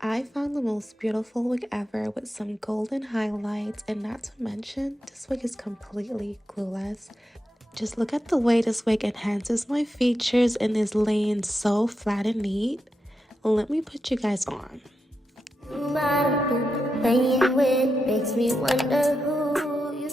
I found the most beautiful wig ever with some golden highlights, and not to mention, this wig is completely glueless. Just look at the way this wig enhances my features and is laying so flat and neat. Let me put you guys on. Makes me wonder who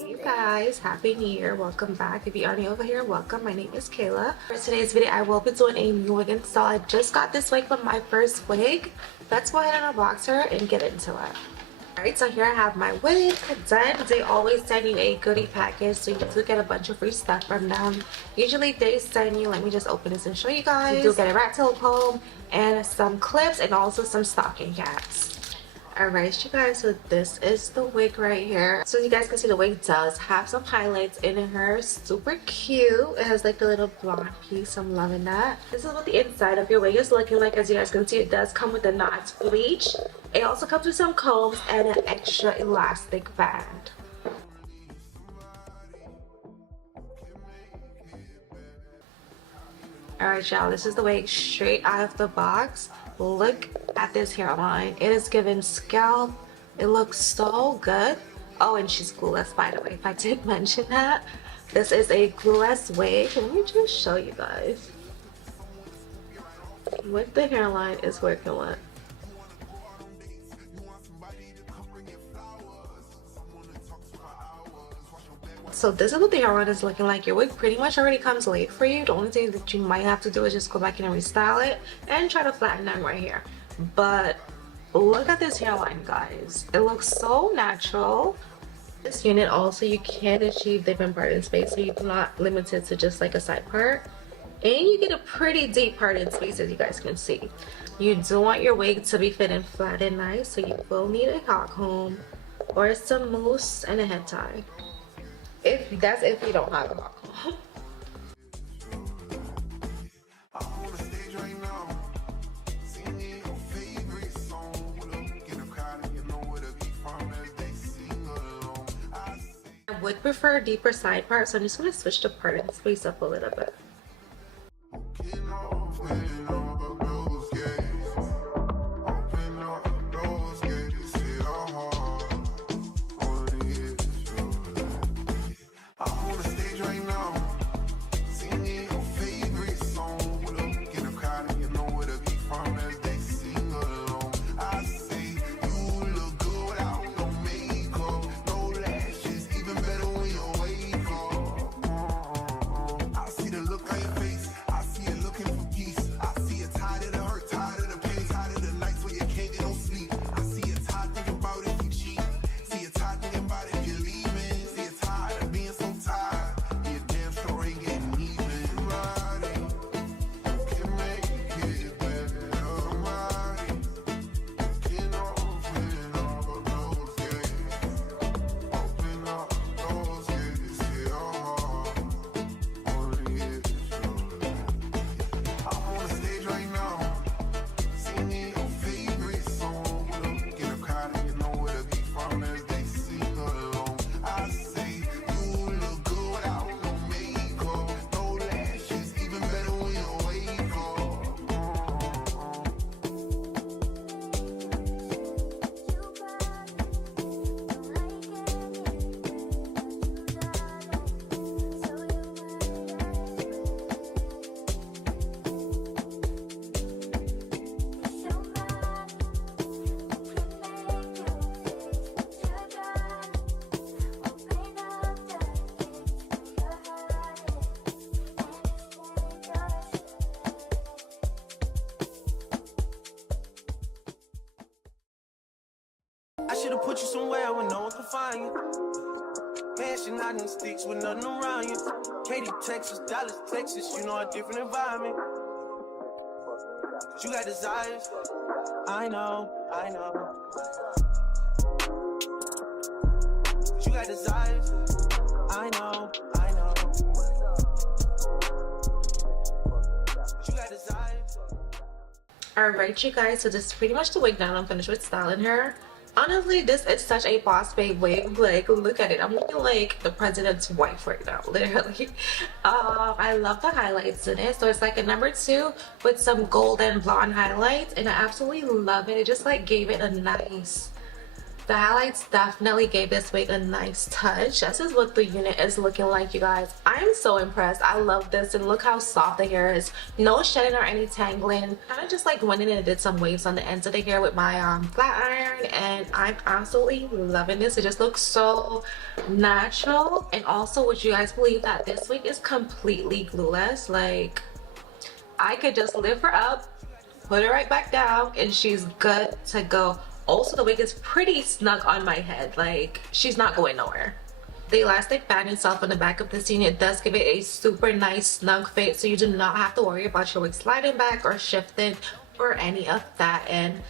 you guys, happy new year, welcome back. If you are new over here, welcome. My name is Kayla. For today's video, I will be doing a new wig install. I just got this wig from Myfirstwig. Let's go ahead and unbox her and get into it. Alright, so here I have my wig done. They always send you a goodie package, so you do get a bunch of free stuff from them. Usually they send you, let me just open this and show you guys. You do get a rat tail comb and some clips and also some stocking caps. Alright, you guys, so this is the wig right here. So you guys can see, the wig does have some highlights in her. Super cute. It has like a little blonde piece. I'm loving that. This is what the inside of your wig is looking like. As you guys can see, it does come with a not bleach. It also comes with some combs and an extra elastic band. Alright, y'all, this is the wig straight out of the box. Look at this hairline. It is given scalp. It looks so good. Oh, and she's glueless, by the way, if I did mention that. This is a glueless wig. Let me just show you guys what the hairline is working with. So this is what the hairline is looking like. Your wig pretty much already comes laid for you. The only thing that you might have to do is just go back in and restyle it and try to flatten them right here. But look at this hairline, guys. It looks so natural. This unit also, you can achieve different part in space, so you're not limited to just like a side part. And you get a pretty deep part in space, as you guys can see. You do want your wig to be fitting flat and nice, so you will need a hot comb or some mousse and a head tie. That's if you don't have a hot comb. I would prefer a deeper side part, so I'm just going to switch the part and space up a little bit. I should've put you somewhere where no one can find you. Mansion out in the sticks with nothing around you. Katy, Texas, Dallas, Texas, you know, a different environment. You got desires, I know. You got desires, I know. You got desires. Alright, you guys, so this is pretty much the wig now. I'm finished with styling her. Honestly, this is such a boss babe wig. Like, look at it. I'm looking like the president's wife right now, literally. I love the highlights in it. So it's like a #2 with some golden blonde highlights, and I absolutely love it. It just like gave it a nice. The highlights definitely gave this wig a nice touch. This is what the unit is looking like, you guys. I'm so impressed. I love this, and look how soft the hair is. No shedding or any tangling. Kind of just like went in and did some waves on the ends of the hair with my flat iron, and I'm absolutely loving this. It just looks so natural. And also, would you guys believe that this wig is completely glueless? Like, I could just lift her up, put her right back down, and she's good to go. Also, the wig is pretty snug on my head. Like, she's not going nowhere. The elastic band itself on the back of this unit does give it a super nice snug fit, so you do not have to worry about your wig sliding back or shifting or any of that. And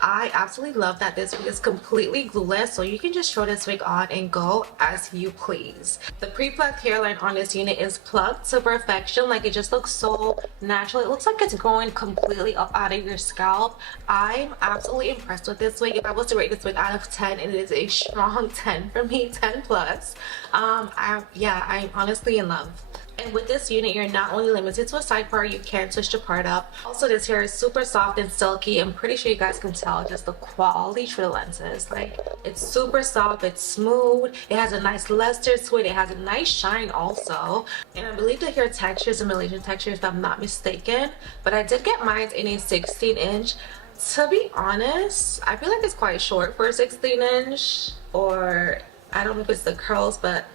I absolutely love that this wig is completely glueless, so you can just throw this wig on and go as you please. The pre-plucked hairline on this unit is plucked to perfection. Like, it just looks so natural. It looks like it's growing completely up out of your scalp. I'm absolutely impressed with this wig. If I was to rate this wig out of 10, it is a strong 10 for me, 10 plus. Yeah, I'm honestly in love. And with this unit, you're not only limited to a side part, you can twist the part up. Also, this hair is super soft and silky. I'm pretty sure you guys can tell just the quality through the lenses. Like, it's super soft, it's smooth, it has a nice luster to it, it has a nice shine also. And I believe the hair texture is a Malaysian texture if I'm not mistaken. But I did get mine in a 16-inch. To be honest, I feel like it's quite short for a 16-inch, or I don't know if it's the curls, but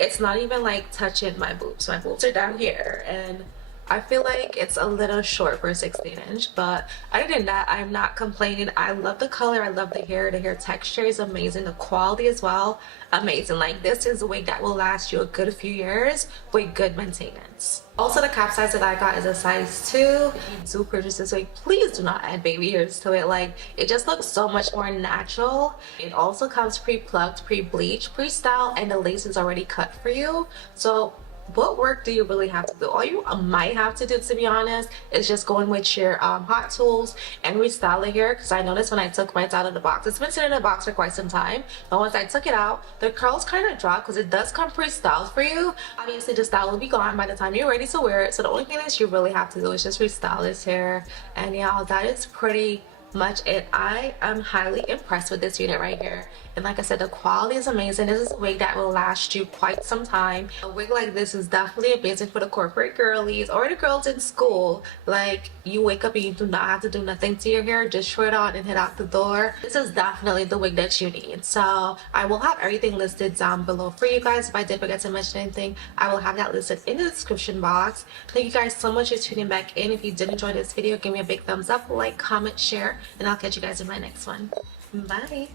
it's not even like touching my boobs. My boobs are down here, and I feel like it's a little short for a 16-inch, but other than that, I'm not complaining. I love the color, I love the hair texture is amazing, the quality as well, amazing. Like, this is a wig that will last you a good few years with good maintenance. Also, the cap size that I got is a size 2. If you do purchase this wig, please do not add baby hairs to it. Like, it just looks so much more natural. It also comes pre-plucked, pre-bleached, pre-styled, and the lace is already cut for you. So what work do you really have to do? All you might have to do, to be honest, is just go in with your hot tools and restyle the hair. Because I noticed when I took mine out of the box, it's been sitting in the box for quite some time, but once I took it out, the curls kind of dropped because it does come pre-styled for you. Obviously, the style will be gone by the time you're ready to wear it, so the only thing that you really have to do is just restyle this hair. And yeah, that is pretty much it. I am highly impressed with this unit right here, and like I said, the quality is amazing. This is a wig that will last you quite some time. A wig like this is definitely amazing for the corporate girlies or the girls in school. Like, you wake up and you do not have to do nothing to your hair, just throw it on and head out the door. This is definitely the wig that you need. So I will have everything listed down below for you guys. If I did forget to mention anything, I will have that listed in the description box. Thank you guys so much for tuning back in. If you did enjoy this video, give me a big thumbs up, like, comment, share, and I'll catch you guys in my next one. Bye.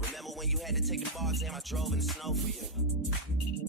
Remember when you had to take the bars and I drove in the snow for you?